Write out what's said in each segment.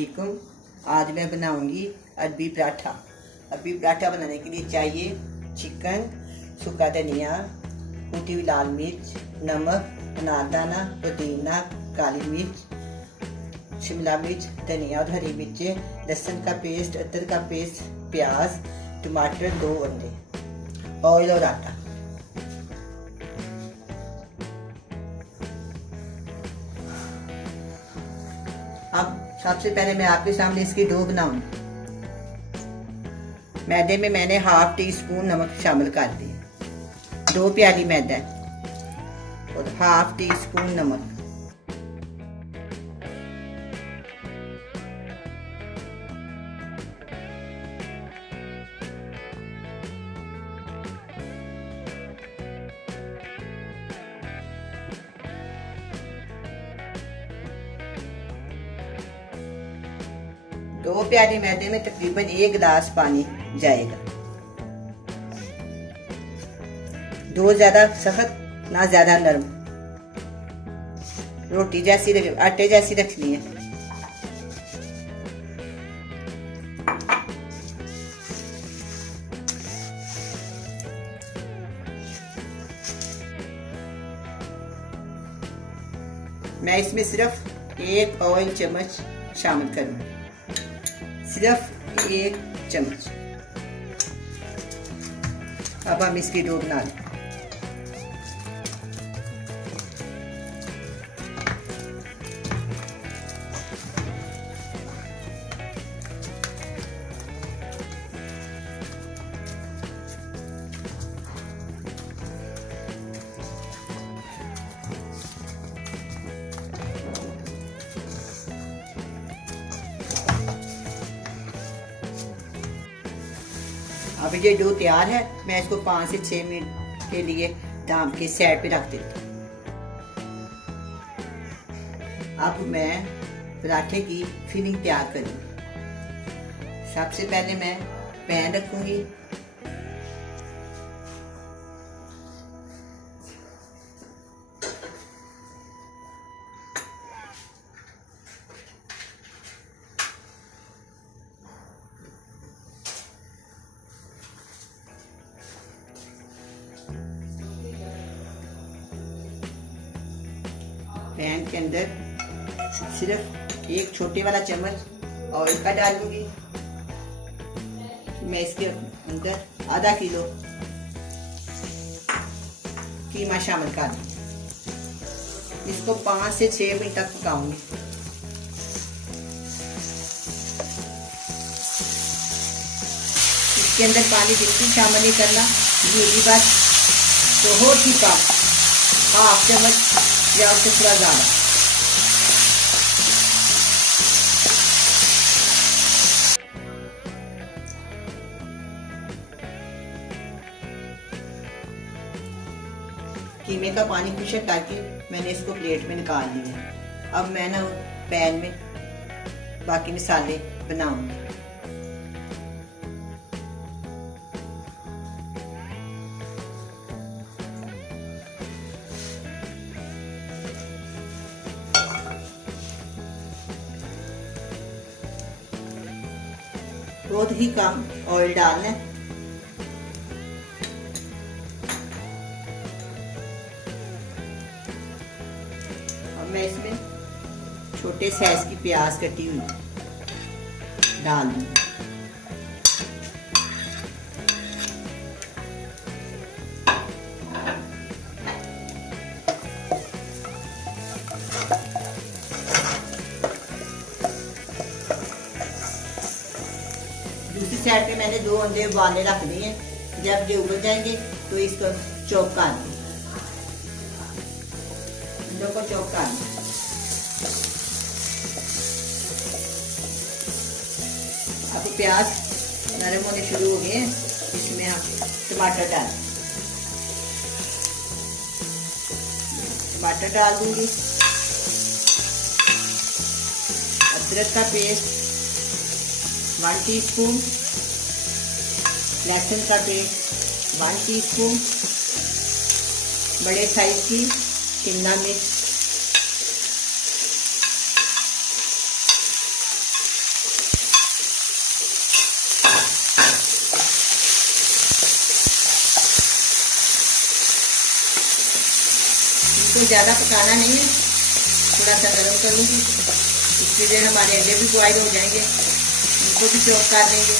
वालेकुम। आज मैं बनाऊंगी अरबी पराठा। अरबी पराठा बनाने के लिए चाहिए चिकन, सूखा धनिया, कुटी हुई लाल मिर्च, नमक, अनारदाना, पुदीना, काली मिर्च, शिमला मिर्च, धनिया और हरी मिर्चें, लहसुन का पेस्ट, अदरक का पेस्ट, प्याज, टमाटर, 2 अंडे, ऑयल और आटा। अब सबसे पहले मैं आपके सामने इसकी डो बनाऊंगी। मैदे में मैंने ½ टी स्पून नमक शामिल कर दिया, 2 प्याली मैदा और ½ टी स्पून नमक। दो प्याली मैदे में तकरीबन 1 गिलास पानी जाएगा। दो ज्यादा सख्त ना ज्यादा नरम, रोटी जैसी आटे जैसी रखनी है। मैं इसमें सिर्फ 1 ऑयल चम्मच शामिल करूंगी, सिर्फ 1 चम्मच। अब हम इसकी डो बना लें। अब ये डो तैयार है। मैं इसको 5 से 6 मिनट के लिए दाम के साइड पे रख देती हूँ। अब मैं पराठे की फिलिंग तैयार करूँगी। सबसे पहले मैं पैन रखूंगी, पैन के अंदर सिर्फ 1 छोटे वाला चम्मच ऑयल का डालूंगी। मैं इसके अंदर ½ किलो कीमा शामिल कर दूंगी। इसको 5 से 6 मिनट तक पकाऊंगी। इसके अंदर पानी बिल्कुल शामिल नहीं करना, ये बस बहुत ही कम, ½ चम्मच या उससे थोड़ा ज्यादा। कीमे का पानी खुशक करके मैंने इसको प्लेट में निकाल लिया। अब मैं ना पैन में बाकी मसाले बनाऊंगी। बहुत ही कम ऑयल डालना है। अब मैं इसमें छोटे साइज की प्याज कटी हुई डाल दूंगी। दूसरी साइड पे मैंने 2 अंडे उबालने रख दिए हैं। जब ये उबल जाएंगे तो इसको चॉप कर दें, अंडों को चॉप कर दें। अब प्याज नरम होने शुरू हो गए हैं। इसमें हम टमाटर डाल दूंगी, अदरक का पेस्ट 1 टीस्पून, लहसुन का पेस्ट 1 टीस्पून, बड़े साइज की शिमला मिर्च इसको ज़्यादा पकाना नहीं है, थोड़ा सा गर्म करूँगी। इसके देर हमारे अंडे भी बॉयल हो जाएंगे, इनको भी चॉप कर लेंगे।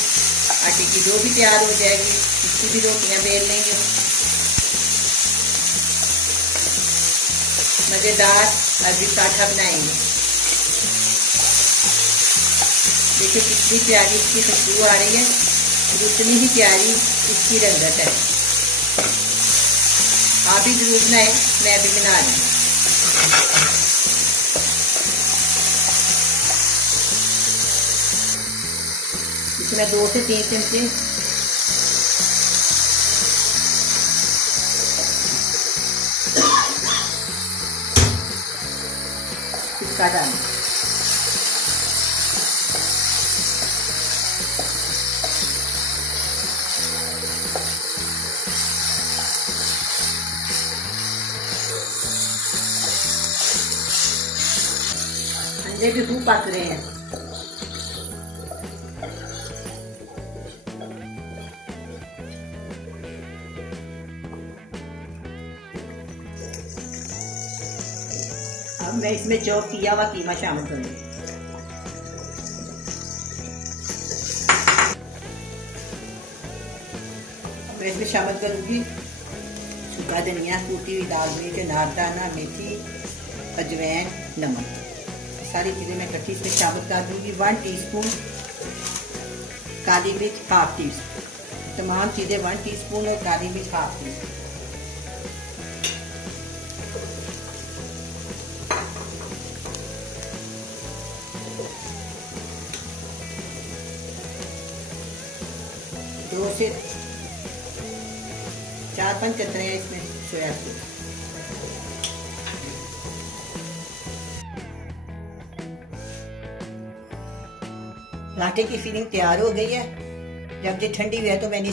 आटे की डो भी तैयार हो जाएगी, इसकी भी रोटियां बेल लेंगे। मज़ेदार अरबी पराठा बनाएंगे। देखिए कितनी प्यारी इसकी खुशबू आ रही है और उतनी ही प्यारी इसकी रंगत है। आप भी जरूर बनाएं, मैं भी बना रही हूँ। इसमें 2 से 3 चमचे इसका डालें। अंडे भी खूब पक रहे हैं। अब मैं इसमें चॉप किया हुआ कीमा शामिल करूंगी। मैं इसमें शामिल करूंगी सूखा धनिया, कूटी हुई लाल मिर्च, अनारदाना, मेथी, अजवाइन, नमक। सारी चीज़ें मैं इकट्ठी इसमें शामिल कर दूंगी। 1 टीस्पून काली मिर्च, हाफ टी स्पून, तमाम चीज़ें 1 टीस्पून और काली मिर्च हाफ टी स्पून। दो से 4-5 चतरे इसमें सोया सॉस। आटे की फिलिंग तैयार हो गई है। जब ये ठंडी हुई है तो मैंने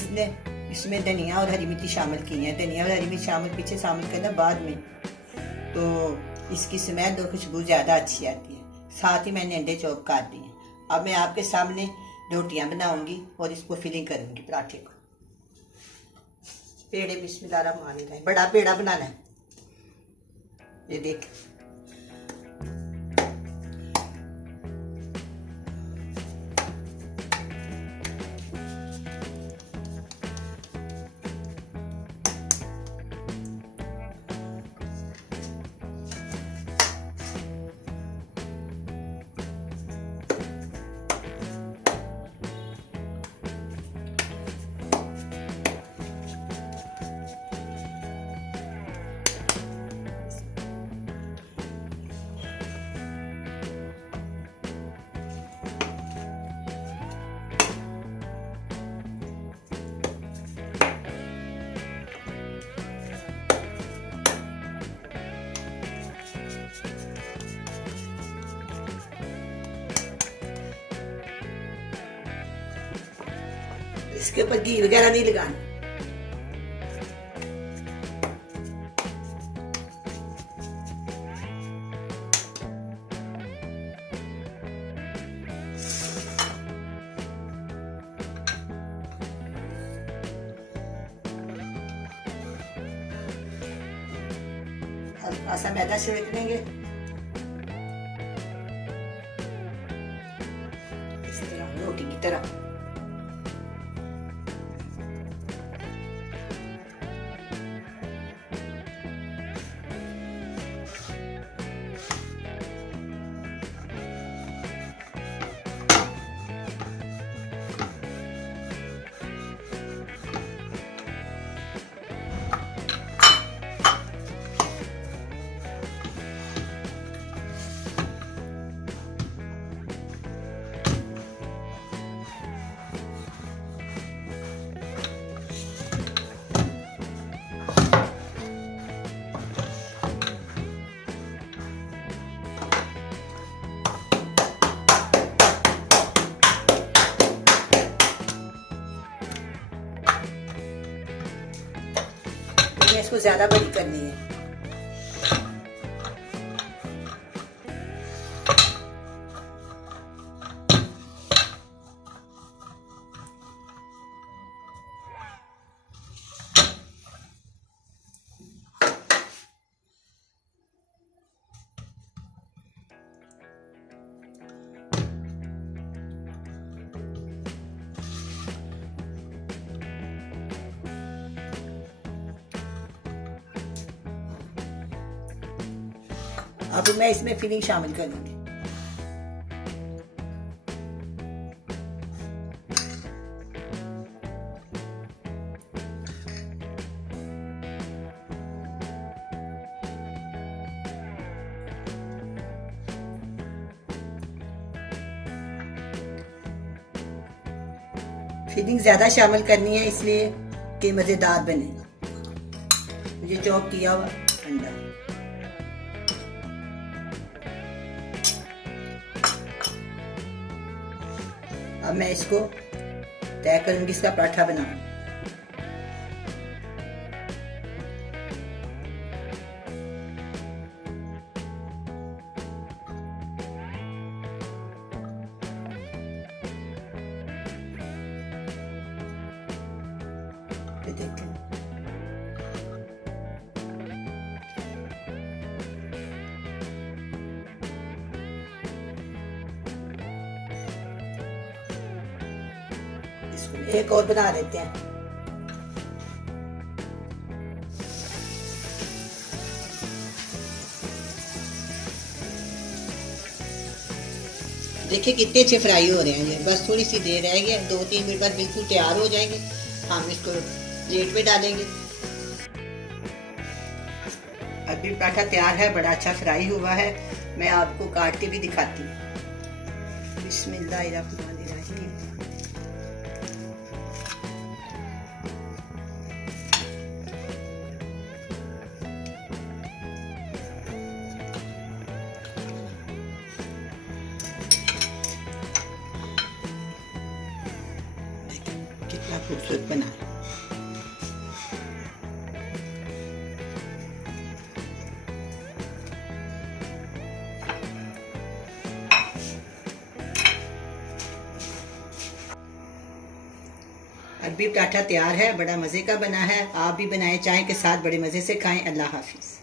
इसमें धनिया और हरी मिर्ची शामिल की है। धनिया और हरी मिर्च पीछे शामिल करना बाद में, तो इसकी स्मेल और खुशबू ज़्यादा अच्छी आती है। साथ ही मैंने अंडे चॉप कर दिए। अब मैं आपके सामने रोटियां बनाऊंगी और इसको फिलिंग करूंगी पराठे को। पेड़े बिस्मिल्लाहिर्रहमानिर्रहीम, बड़ा पेड़ा बनाना है। ये देख, इसके ऊपर घी वगैरह नहीं लगाना। हल्का सा मैदा छिड़क देंगे इस तरह, रोटी की तरह। इसको ज्यादा बड़ी करनी है। अब मैं इसमें फिलिंग शामिल करूंगी। फिलिंग ज्यादा शामिल करनी है इसलिए कि मजेदार बने। मुझे चॉप किया हुआ अंडा, अब मैं इसको तय करूंगी, इसका पराठा बनाऊंगी। देखते हैं। इसको एक और बना लेते हैं। देखिए कितने अच्छे फ्राई हो रहे हैं ये, बस थोड़ी सी देर रह गई, 2-3 मिनट बाद बिल्कुल तैयार हो जाएंगे। हम इसको प्लेट में डालेंगे। अभी पराठा तैयार है, बड़ा अच्छा फ्राई हुआ है। मैं आपको काट के भी दिखाती हूँ। बिस्मिल्लाहिर्रहमानिर्रहीम। कितना खूबसूरत बना है। अरबी पराठा तैयार है, बड़ा मज़े का बना है। आप भी बनाएं, चाय के साथ बड़े मज़े से खाएं। अल्लाह हाफिज़।